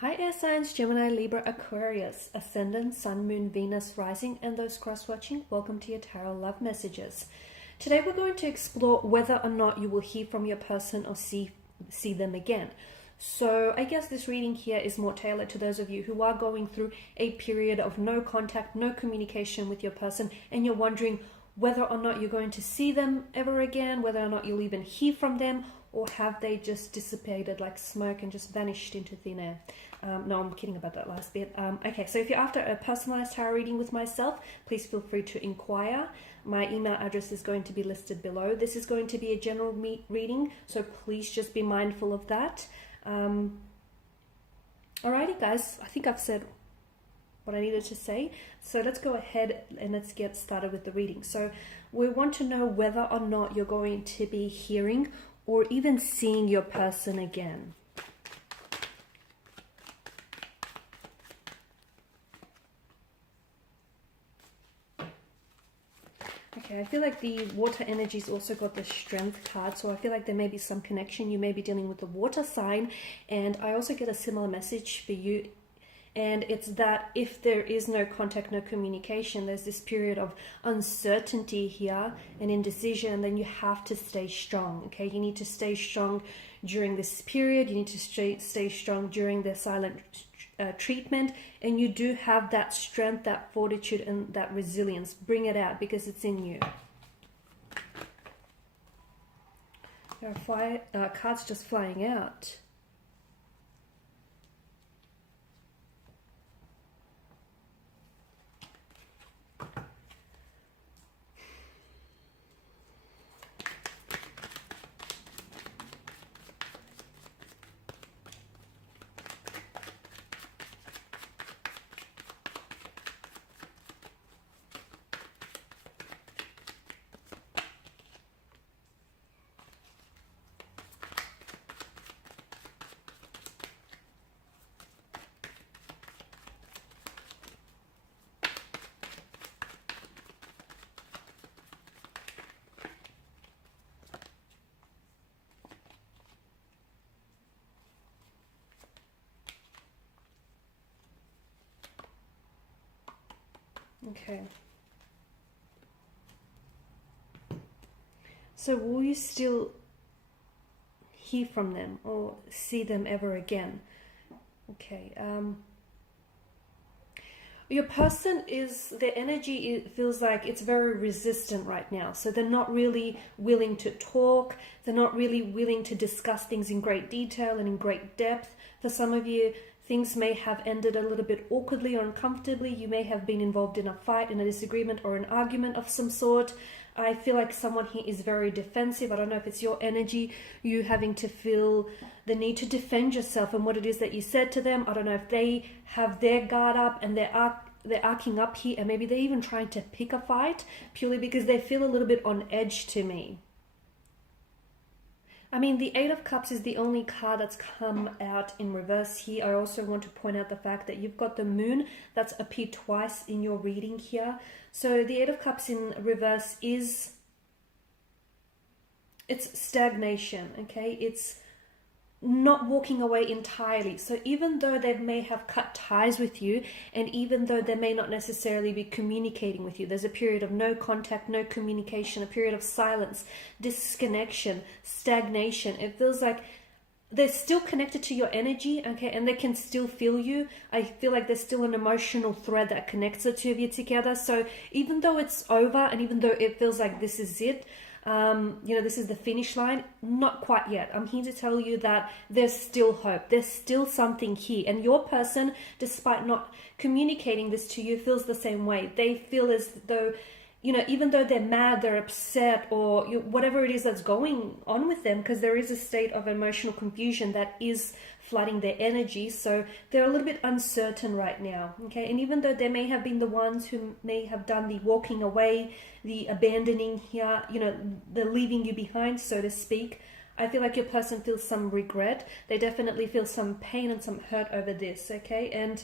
Hi air signs, Gemini, Libra, Aquarius, Ascendant, Sun, Moon, Venus, Rising, and those cross-watching, welcome to your Tarot Love Messages. Today we're going to explore whether or not you will hear from your person or see them again. So I guess this reading here is more tailored to those of you who are going through a period of no contact, no communication with your person, and you're wondering whether or not you're going to see them ever again, whether or not you'll even hear from them, or have they just dissipated like smoke and just vanished into thin air. No, I'm kidding about that last bit. Okay, so if you're after a personalized tarot reading with myself, please feel free to inquire. My email address is going to be listed below. This is going to be a general reading, so please just be mindful of that. Alrighty guys, I think I've said what I needed to say. So let's go ahead and let's get started with the reading. So we want to know whether or not you're going to be hearing or even seeing your person again. Okay, I feel like the water energy's also got the strength card, so I feel like there may be some connection. You may be dealing with the water sign, and I also get a similar message for you, and it's that if there is no contact, no communication, there's this period of uncertainty here and indecision, then you have to stay strong, okay? You need to stay strong during this period. You need to stay strong during the silent treatment, and you do have that strength, that fortitude, and that resilience. Bring it out because it's in you. There are cards just flying out. Okay. So will you still hear from them or see them ever again? Okay. Your person is, their energy, it feels like it's very resistant right now. So they're not really willing to talk. They're not really willing to discuss things in great detail and in great depth. For some of you, things may have ended a little bit awkwardly or uncomfortably. You may have been involved in a fight, in a disagreement, or an argument of some sort. I feel like someone here is very defensive. I don't know if it's your energy, you having to feel the need to defend yourself and what it is that you said to them. I don't know if they have their guard up and they're arcing up here, and maybe they're even trying to pick a fight purely because they feel a little bit on edge to me. I mean, the Eight of Cups is the only card that's come out in reverse here. I also want to point out the fact that you've got the Moon that's appeared twice in your reading here. So the Eight of Cups in reverse it's stagnation, okay? It's not walking away entirely. So even though they may have cut ties with you, and even though they may not necessarily be communicating with you, there's a period of no contact, no communication, a period of silence, disconnection, stagnation. It feels like they're still connected to your energy, okay, and they can still feel you. I feel like there's still an emotional thread that connects the two of you together. So even though it's over, and even though it feels like this is it, this is the finish line, not quite yet. I'm here to tell you that there's still hope. There's still something here. And your person, despite not communicating this to you, feels the same way. They feel as though, even though they're mad, they're upset, or whatever it is that's going on with them, because there is a state of emotional confusion that is flooding their energy. So they're a little bit uncertain right now, okay? And even though they may have been the ones who may have done the walking away, the abandoning here, the leaving you behind, so to speak, I feel like your person feels some regret. They definitely feel some pain and some hurt over this, okay? And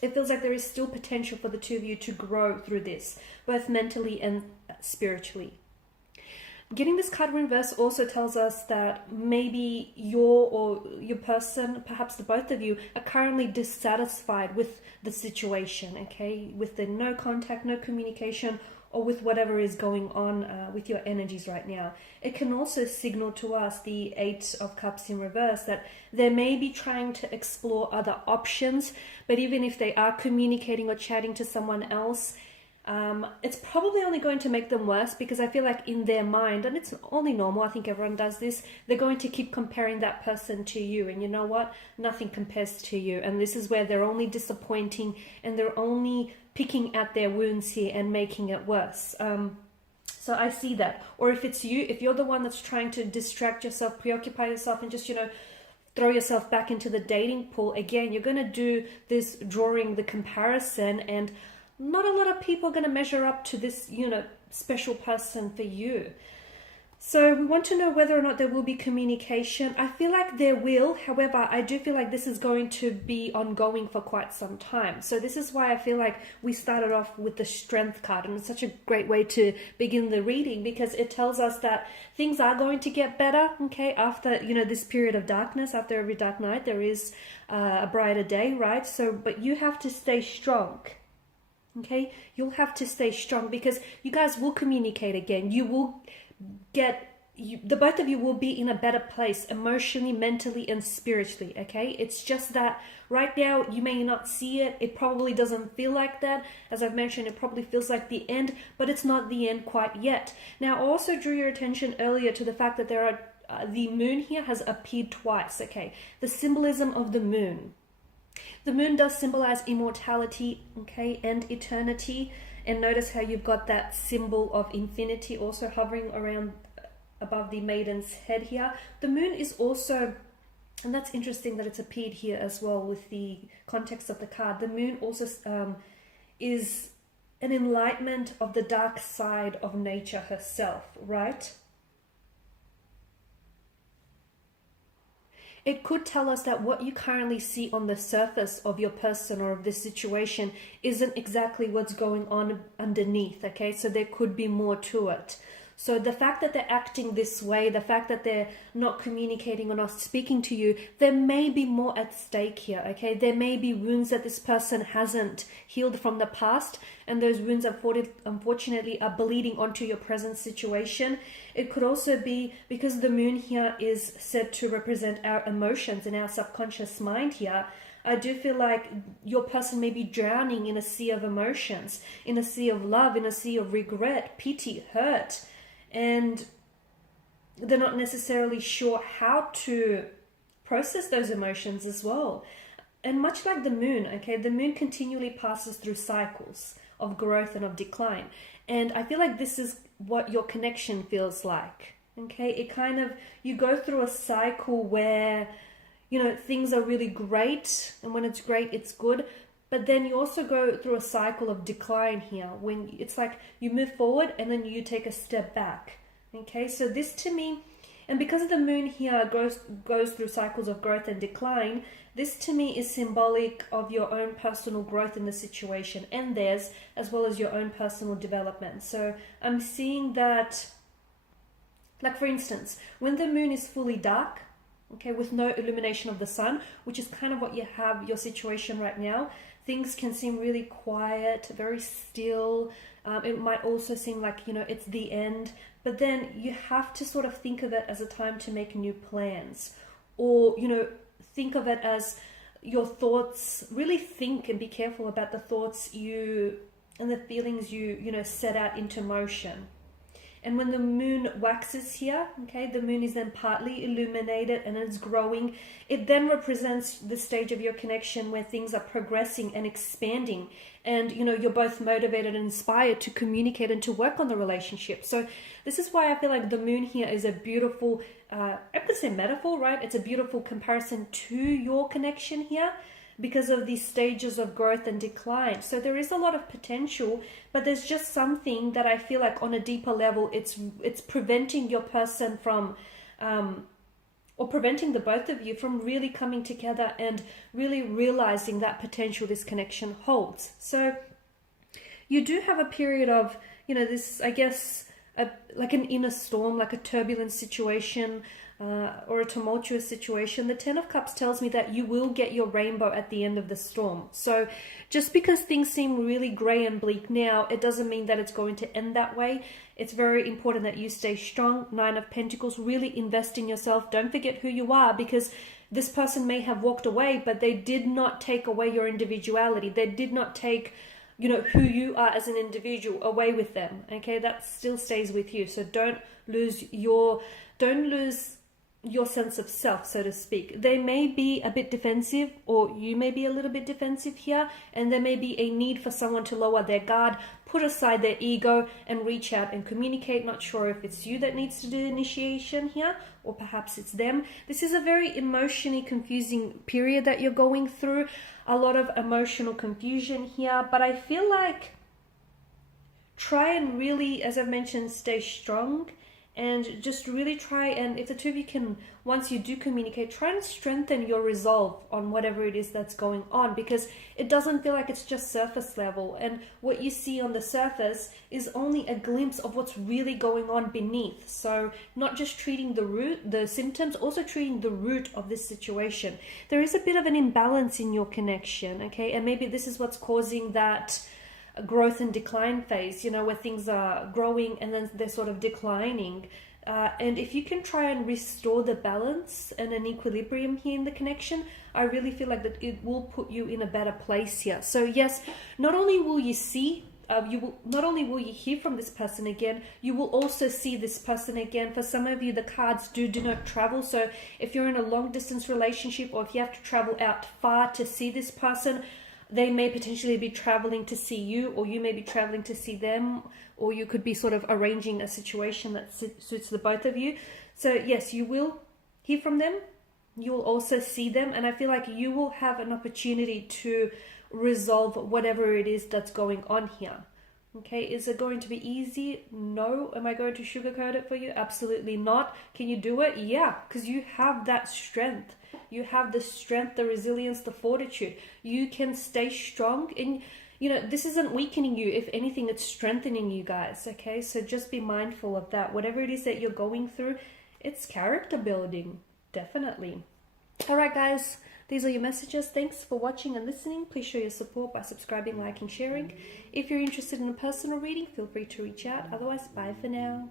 it feels like there is still potential for the two of you to grow through this, both mentally and spiritually. Getting this card in reverse also tells us that maybe your person, perhaps the both of you, are currently dissatisfied with the situation, okay? With the no contact, no communication, or with whatever is going on with your energies right now. It can also signal to us, the Eight of Cups in reverse, that they may be trying to explore other options, but even if they are communicating or chatting to someone else, it's probably only going to make them worse, because I feel like in their mind, and it's only normal, I think everyone does this, they're going to keep comparing that person to you, and you know what? Nothing compares to you, and this is where they're only disappointing, and they're only picking at their wounds here and making it worse. So I see that. Or if it's you, if you're the one that's trying to distract yourself, preoccupy yourself, and just, throw yourself back into the dating pool, again, you're going to do this drawing the comparison, and not a lot of people are going to measure up to this, special person for you. So we want to know whether or not there will be communication. I feel like there will. However, I do feel like this is going to be ongoing for quite some time. So this is why I feel like we started off with the Strength card. And it's such a great way to begin the reading, because it tells us that things are going to get better, okay? After, this period of darkness, after every dark night, there is a brighter day, right? So, but you have to stay strong. Okay, you'll have to stay strong, because you guys will communicate again. You will the both of you will be in a better place emotionally, mentally, and spiritually. Okay, it's just that right now you may not see it. It probably doesn't feel like that. As I've mentioned, it probably feels like the end, but it's not the end quite yet. Now, I also drew your attention earlier to the fact that there are the moon here has appeared twice. Okay, the symbolism of the moon. The moon does symbolize immortality, okay, and eternity. And notice how you've got that symbol of infinity also hovering around above the maiden's head here. The moon is also, and that's interesting that it's appeared here as well with the context of the card. The moon also is an enlightenment of the dark side of nature herself, right? It could tell us that what you currently see on the surface of your person or of this situation isn't exactly what's going on underneath, okay? So there could be more to it. So the fact that they're acting this way, the fact that they're not communicating or not speaking to you, there may be more at stake here, okay? There may be wounds that this person hasn't healed from the past, and those wounds unfortunately are bleeding onto your present situation. It could also be because the moon here is said to represent our emotions and our subconscious mind here. I do feel like your person may be drowning in a sea of emotions, in a sea of love, in a sea of regret, pity, hurt, and they're not necessarily sure how to process those emotions as well. And much like the moon, okay, the moon continually passes through cycles of growth and of decline. And I feel like this is what your connection feels like, okay? It kind of, you go through a cycle where, things are really great, and when it's great, it's good. But then you also go through a cycle of decline here, when it's like you move forward and then you take a step back. Okay, so this to me, and because the moon here goes through cycles of growth and decline, this to me is symbolic of your own personal growth in the situation and theirs, as well as your own personal development. So I'm seeing that, like for instance, when the moon is fully dark, okay, with no illumination of the sun, which is kind of what you have your situation right now, things can seem really quiet, very still. It might also seem like, it's the end. But then you have to sort of think of it as a time to make new plans. Or, think of it as your thoughts. Really think and be careful about the thoughts and the feelings you set out into motion. And when the moon waxes here, okay, the moon is then partly illuminated and it's growing. It then represents the stage of your connection where things are progressing and expanding. And, you're both motivated and inspired to communicate and to work on the relationship. So this is why I feel like the moon here is a beautiful, I could say metaphor, right? It's a beautiful comparison to your connection here, because of these stages of growth and decline. So there is a lot of potential, but there's just something that I feel like on a deeper level, it's preventing your person from, or preventing the both of you from really coming together and really realizing that potential this connection holds. So you do have a period of, this, I guess, like an inner storm, like a turbulent situation, or a tumultuous situation. The Ten of Cups tells me that you will get your rainbow at the end of the storm. So just because things seem really grey and bleak now, it doesn't mean that it's going to end that way. It's very important that you stay strong. Nine of Pentacles, really invest in yourself. Don't forget who you are, because this person may have walked away, but they did not take away your individuality. They did not take, you know, who you are as an individual away with them. Okay, that still stays with you. So don't lose your sense of self, so to speak. They may be a bit defensive, or you may be a little bit defensive here, and there may be a need for someone to lower their guard, put aside their ego, and reach out and communicate. Not sure if it's you that needs to do the initiation here, or perhaps it's them. This is a very emotionally confusing period that you're going through. A lot of emotional confusion here, but I feel like try and really, as I've mentioned, stay strong. And just really try, and if the two of you can, once you do communicate, try and strengthen your resolve on whatever it is that's going on, because it doesn't feel like it's just surface level. And what you see on the surface is only a glimpse of what's really going on beneath. So not just treating the symptoms, also treating the root of this situation. There is a bit of an imbalance in your connection, okay? And maybe this is what's causing that growth and decline phase, you know, where things are growing and then they're sort of declining. And if you can try and restore the balance and an equilibrium here in the connection, I really feel like that it will put you in a better place here. So yes, not only will you see, not only will you hear from this person again, you will also see this person again. For some of you, the cards do denote travel. So if you're in a long distance relationship, or if you have to travel out far to see this person, they may potentially be traveling to see you, or you may be traveling to see them, or you could be sort of arranging a situation that suits the both of you. So yes, you will hear from them. You'll also see them, and I feel like you will have an opportunity to resolve whatever it is that's going on here. Okay, is it going to be easy? No. Am I going to sugarcoat it for you? Absolutely not. Can you do it? Yeah, because you have that strength. You have the strength, the resilience, the fortitude. You can stay strong, and you know, this isn't weakening you. If anything, it's strengthening you guys. Okay, so just be mindful of that. Whatever it is that you're going through, it's character building, definitely. All right, guys, these are your messages. Thanks for watching and listening. Please show your support by subscribing, liking, sharing. If you're interested in a personal reading, feel free to reach out. Otherwise, bye for now.